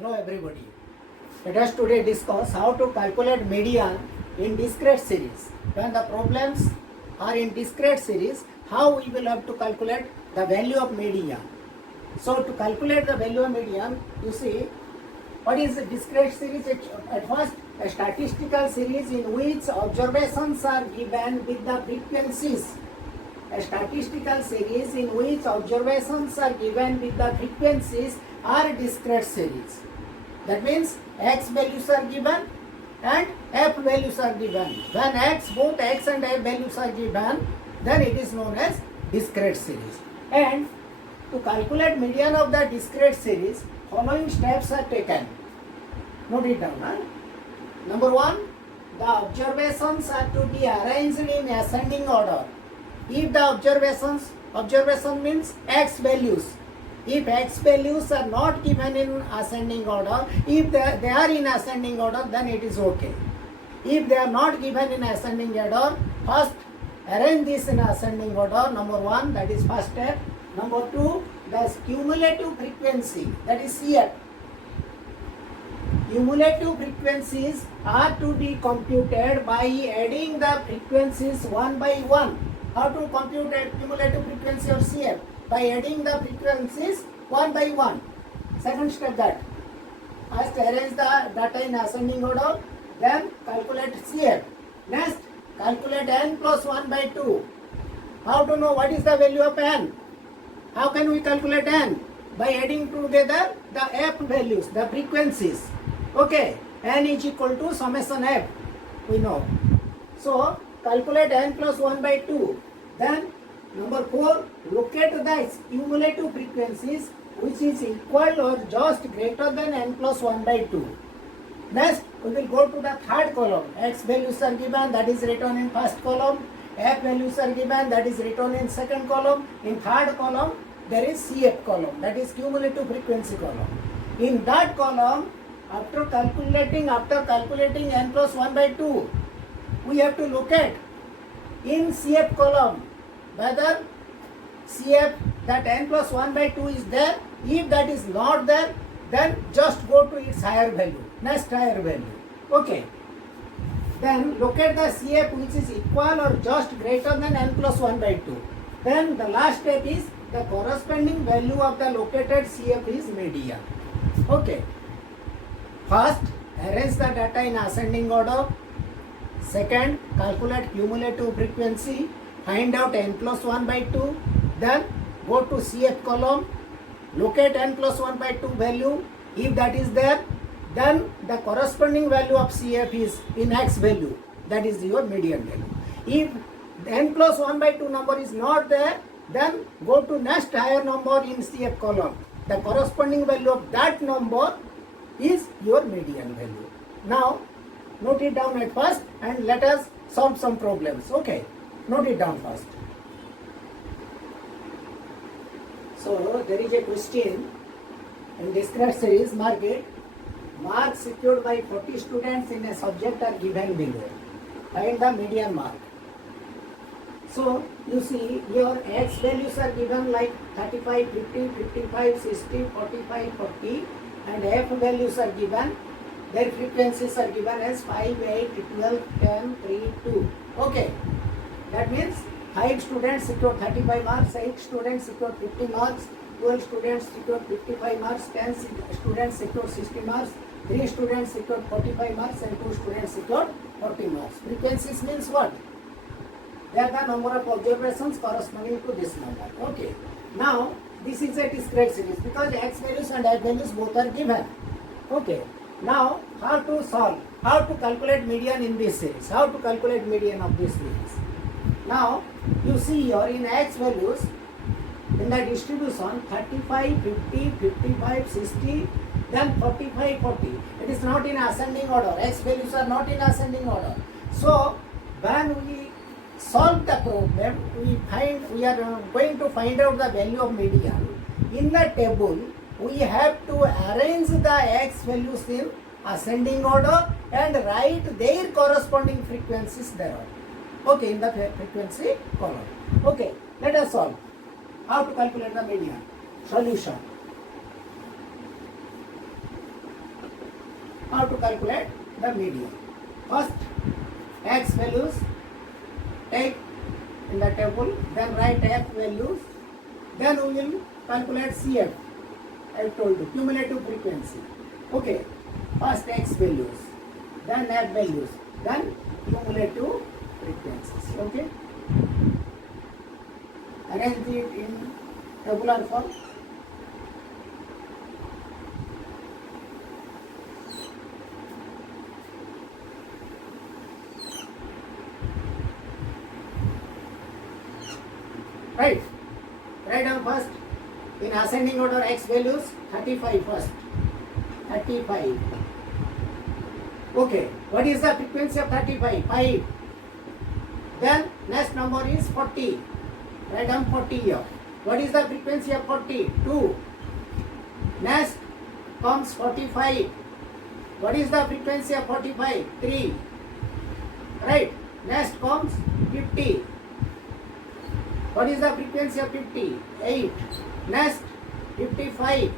Hello everybody. Let us today discuss how to calculate median in discrete series. When the problems are in discrete series, how we will have to calculate the value of median. So to calculate the value of median, you see, what is a discrete series? At first, a statistical series in which observations are given with the frequencies. A statistical series in which observations are given with the frequencies are discrete series. That means x values are given and f values are given. When both x and f values are given, then it is known as discrete series. And to calculate median of the discrete series, following steps are taken. Note it down. Number 1, the observations are to be arranged in ascending order. If the observation means x values. If x values are not given in ascending order, if they are in ascending order, then it is okay. If they are not given in ascending order, first arrange this in ascending order. Number 1, that is first step. Number 2, the cumulative frequency, that is CF. Cumulative frequencies are to be computed by adding the frequencies one by one. How to compute a cumulative frequency or CF? By adding the frequencies one by one. Second step that. First arrange the data in ascending order, then calculate CF. Next, calculate n plus 1 by 2. How to know what is the value of n? How can we calculate n? By adding together the f values, the frequencies. Okay, n is equal to summation f, we know. So, calculate n plus 1 by 2. Then, number 4, locate the cumulative frequencies which is equal or just greater than n plus 1 by 2. Next, we will go to the third column. X values are given, that is written in first column. F values are given, that is written in second column. In third column, there is CF column, that is cumulative frequency column. In that column, after calculating n plus 1 by 2, we have to locate in CF column whether CF, that n plus 1 by 2 is there. If that is not there, then just go to its higher value, next higher value. Okay. Then locate the CF which is equal or just greater than n plus 1 by 2. Then the last step is the corresponding value of the located CF is median. Okay. First, arrange the data in ascending order. Second, calculate cumulative frequency. Find out n plus 1 by 2. Then go to CF column. Locate n plus 1 by 2 value. If that is there, then the corresponding value of CF is in x value. That is your median value. If n plus 1 by 2 number is not there, then go to next higher number in CF column. The corresponding value of that number is your median value. Now, note it down at first and let us solve some problems. Okay, note it down first. So, there is a question in discrete series, mark it. Marks secured by 40 students in a subject are given below. Find the median mark. So, you see your x values are given like 35, 50, 55, 60, 45, 40 and f values are given. Their frequencies are given as 5, 8, 12, 10, 3, 2. Okay. That means 5 students secured 35 marks, 8 students secured 50 marks, 12 students secured 55 marks, 10 students secured 60 marks, 3 students secured 45 marks and 2 students secured 40 marks. Frequencies means what? They are the number of observations corresponding to this number. Okay. Now, this is a discrete series because x values and f values both are given. Okay. Now, how to solve? How to calculate median in this series? How to calculate median of this series? Now, you see here in x values, in the distribution 35, 50, 55, 60, then 45, 40. It is not in ascending order. X values are not in ascending order. So, when we solve the problem, we are going to find out the value of median. In the table, we have to arrange the x values in ascending order and write their corresponding frequencies thereon. Okay, in the frequency column. Okay, let us solve. How to calculate the median? Solution. calculate the median. First, x values take in the table, then write f values, then we will calculate CF. I told you, cumulative frequency. Okay, first x values, then f values, then cumulative frequencies. Okay, arrange it in tabular form. Right, write down first in ascending order x values 35 first. 35. Okay, what is the frequency of 35? 5. Then next number is 40. Write down 40 here. What is the frequency of 40? 2. Next comes 45. What is the frequency of 45? 3. Right. Next comes 50. What is the frequency of 50? 8. Next 55.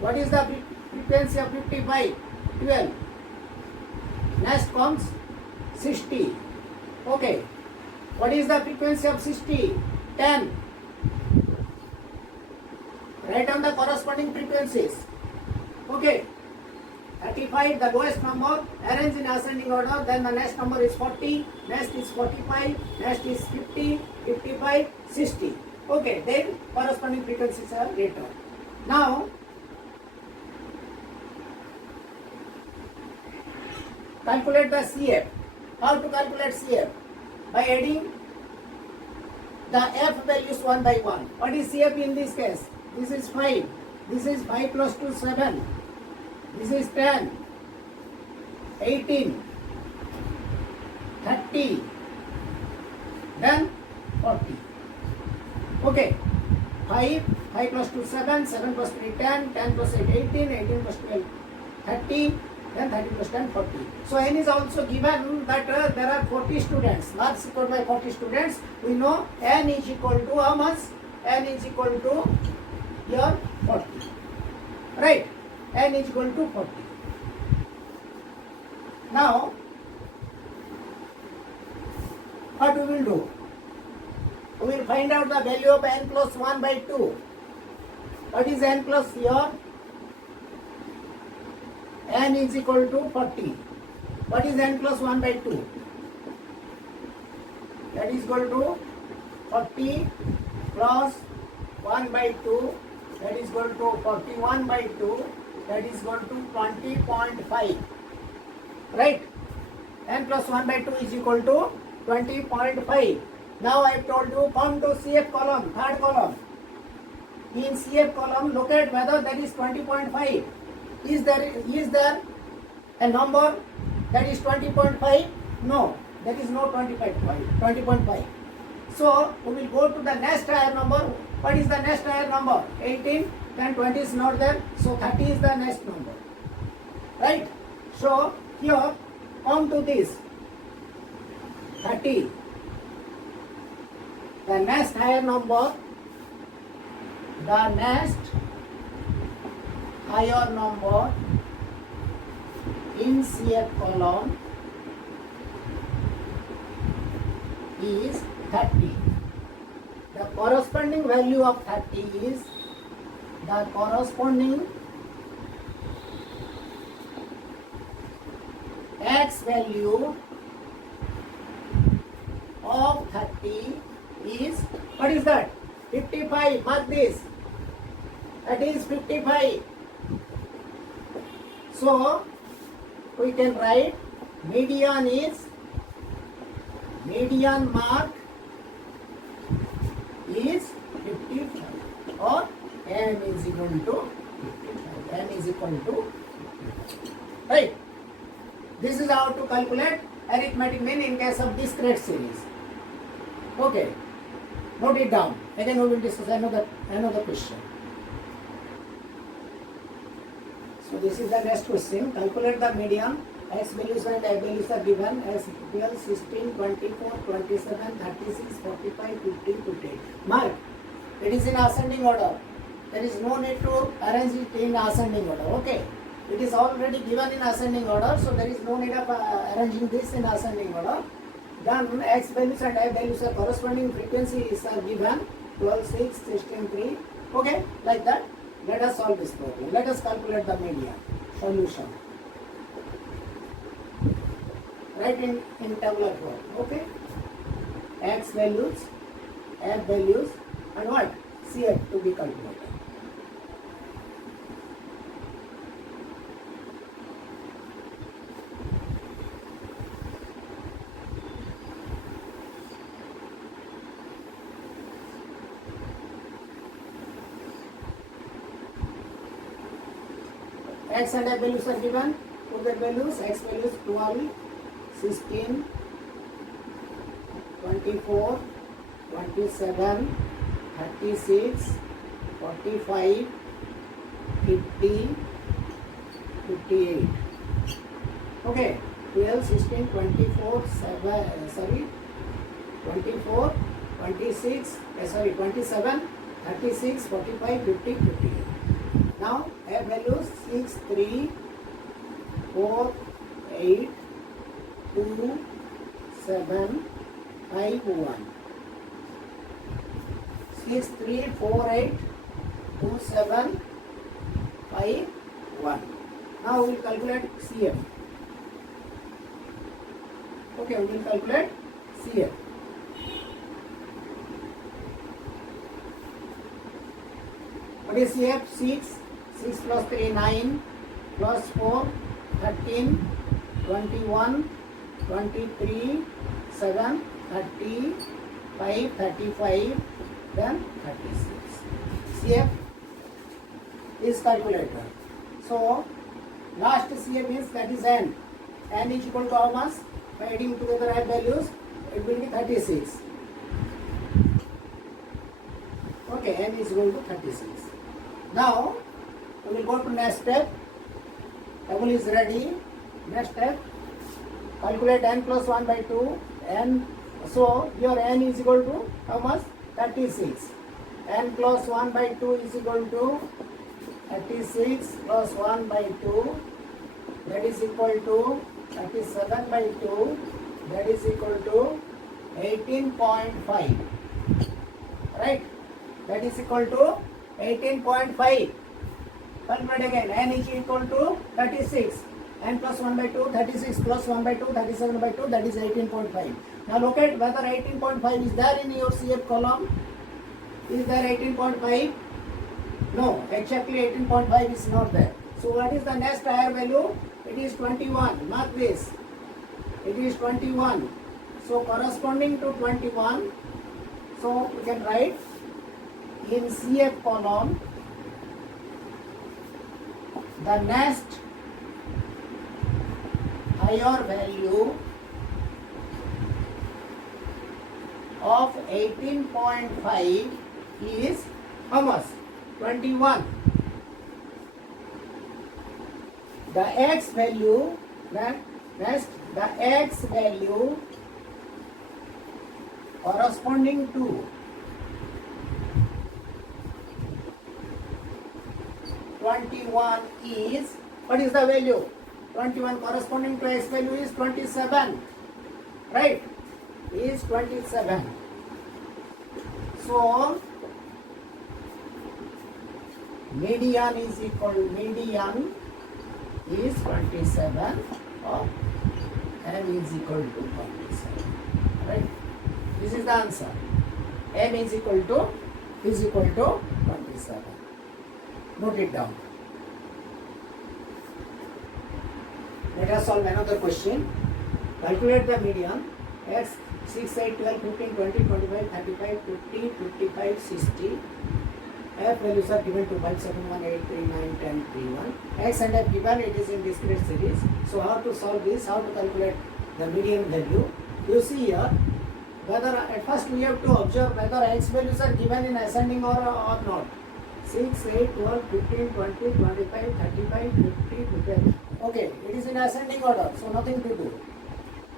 What is the frequency of 55? 12. Next comes 60. Okay. What is the frequency of 60? 10. Write down the corresponding frequencies. Okay. 35, the lowest number, arrange in ascending order, then the next number is 40, next is 45, next is 50, 55, 60. Okay, then corresponding frequencies are written. Now, calculate the CF. How to calculate CF? By adding the F values one by one. What is CF in this case? This is 5. This is 5 plus 2, 7. This is 10, 18, 30, then 40. Okay, 5 plus 2, 7, 7 plus 3, 10, 10 plus 8, 18, 18 plus 12, 30, then 30 plus 10, 40. So n is also given that there are 40 students, marks equal by 40 students. We know n is equal to how much? N is equal to here 40. Right? N is equal to 40. Now, what we will do? We will find out the value of n plus 1 by 2. What is n plus here? N is equal to 40. What is n plus 1 by 2? That is equal to 40 plus 1 by 2. That is equal to 41 by 2. That is equal to 20.5. Right? N plus 1 by 2 is equal to 20.5. Now I have told you, come to CF column, third column. In CF column, locate whether that is 20.5. Is there a number that is 20.5? No, that is not 20.5. So we will go to the next higher number. What is the next higher number? 18. Then 20 is not there. So 30 is the next number. Right? So here, come to this. 30. The next higher number. The next higher number in CF column is 30. The corresponding value of 30 is the corresponding x value of 30 is, what is that? 55. Mark this. That is 55. So we can write median mark is 55, or n is equal to 55. N is equal to 55. Right? This is how to calculate arithmetic mean in case of discrete series. Okay. Note it down. Again we will discuss another question. So this is the next question. Calculate the median. X values and Y values are given as 12, 16, 24, 27, 36, 45, 50, 58. Mark. It is in ascending order. There is no need to arrange it in ascending order. Okay. It is already given in ascending order, so there is no need of arranging this in ascending order. Then x values and y values are corresponding frequencies are given 12, 6, 16, 3. Okay, like that. Let us solve this problem. Let us calculate the median. Solution. Write in tabular form. Okay. X values, F values, and what? CF to be calculated. X and Y values are given. To get values, X values 12, 16, 24, 27, 36, 45, 50, 58. Okay, 12, 16, 24, 24, 26, 27, 36, 45, 50, 58. Now, F values 6, 3, 4, 8, 2, 7, 5, 1. 6, 3, 4, 8, 2, 7, 5, 1. Now we will calculate CF. Okay, we will calculate CF. What is CF? 6 plus 3, 9, plus 4, 13, 21, 23, 7, 30, 5, 35, then 36. CF is calculated. So, last CF means that is N. N is equal to how much? By adding together F values, it will be 36. Okay, N is equal to 36. Now, we will go to next step. Table is ready. Next step, calculate N plus 1 by 2. N. So, your N is equal to how much? 36. N plus 1 by 2 is equal to 36 plus 1 by 2. That is equal to 37 by 2. That is equal to 18.5. Right? That is equal to 18.5. Calculate again. N is equal to 36. N plus 1 by 2, 36 plus 1 by 2, 37 by 2, that is 18.5. Now locate whether 18.5 is there in your CF column. Is there 18.5? No, exactly 18.5 is not there. So what is the next higher value? It is 21. Mark this. It is 21. So corresponding to 21, so we can write in CF column the next higher value of 18.5 is how much? 21. The X value, next the X value corresponding to 21 is, what is the value? 21 corresponding to X value is 27, right? Is 27. So, median is 27 or M is equal to 27, right? This is the answer. M is equal to 27. Note it down. Let us solve another question. Calculate the median. X 6, 8, 12, 15, 20, 25, 35, 50, 55, 60. F values are given to 5, 7, 1, 8, 3, 9, 10, 3, 1. X and F given, it is in discrete series. So how to solve this? How to calculate the median value? You see here, whether at first we have to observe whether X values are given in ascending order or not. 6, 8, 12, 15, 20, 25, 35, 50, 55. Okay, it is in ascending order, so nothing to do.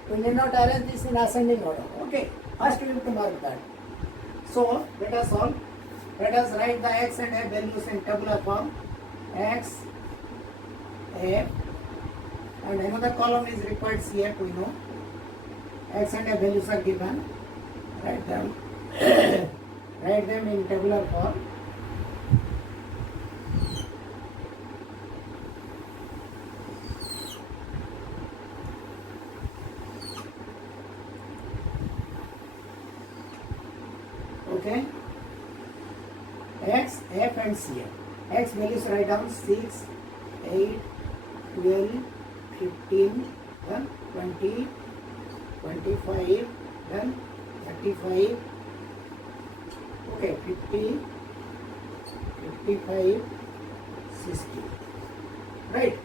We need not arrange this in ascending order. Okay, first we have to mark that. So, let us solve. Let us write the X and F values in tabular form. X F, and another column is required CF, we know. X and F values are given. Write them. Write them in tabular form. Okay. X, F and CF. X values write down 6, 8, 12, 15, then 20, 25, then 35, okay, 50, 55, 60. Right?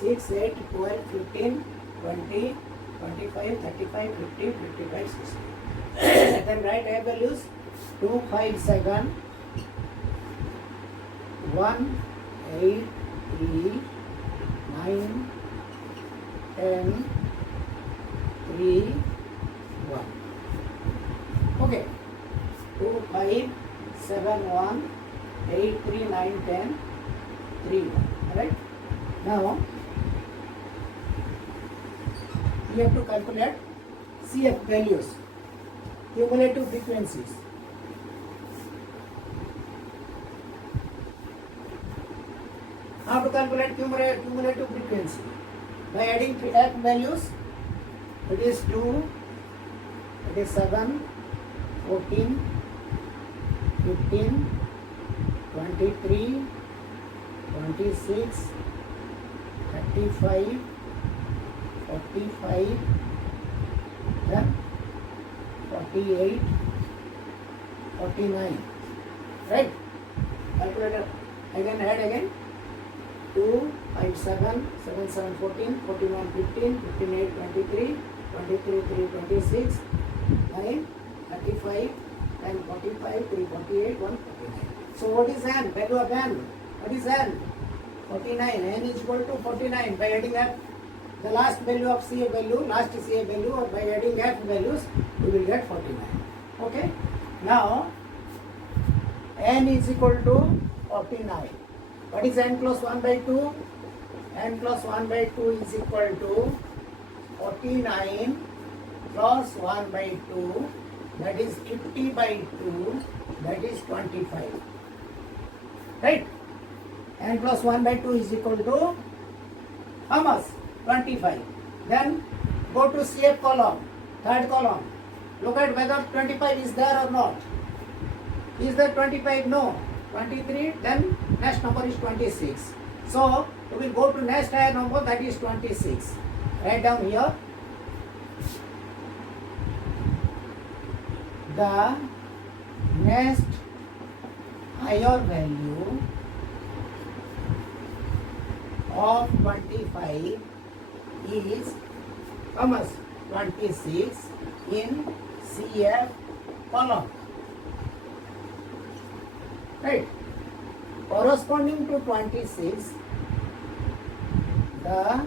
6, 8, 12, 15, 20, 25, 35, 50, 55, 60. Then write A values 2, 5, 7, 1, 8, 3, 9, 10, 3, 1. Okay. 2, 5, 7, 1, 8, 3, 9, 10, 3, 1. Alright? Now, you have to calculate CF values, cumulative frequencies. How to calculate cumulative frequency? By adding F values, it is 2, it is 7, 14, 15, 23, 26, 35, 45, then 48, 49. Right? Calculator. Again, add again. 2, 5, 7, 7, 7, 14, 41, 15, 15, 8, 23, 23, 3, 26, 9, 35, and 45, 3, 48, 1, 49. So what is N? Value of N. What is N? 49. N is equal to 49. By adding F, the last value of CA value, last CA value, or by adding F values, we will get 49. Okay? Now, N is equal to 49. What is N plus 1 by 2? N plus 1 by 2 is equal to 49 plus 1 by 2, that is 50 by 2, that is 25. Right? N plus 1 by 2 is equal to how much? 25. Then go to CF column, third column. Look at whether 25 is there or not. Is there 25? No. 23, then next number is 26. So, we will go to next higher number, that is 26. Write down here. The next higher value of 25 is how much? 26 in CF column. Right? Corresponding to 26, the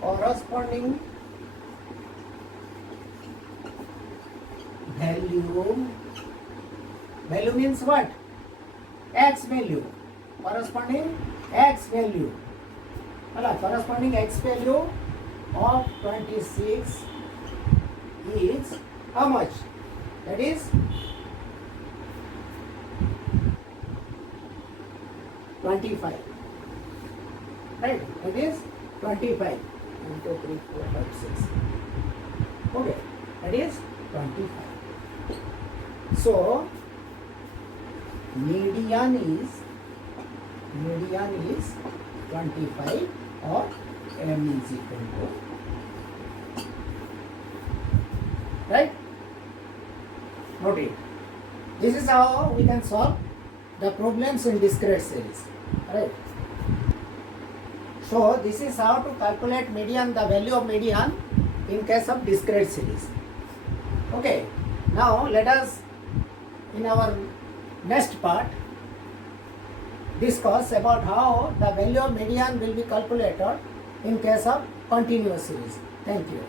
corresponding value means what? X value. Corresponding X value. Corresponding X value of 26 is how much? That is 25. Right? That is 25. 1, 2, 3, 4, 5, 6. Okay. That is 25. So, median is 25 or M is equal to, right? Note it. This is how we can solve the problems in discrete series. Right? So this is how to calculate median, the value of median in case of discrete series. Okay. Now let us in our next part discuss about how the value of median will be calculated in case of continuous series. Thank you.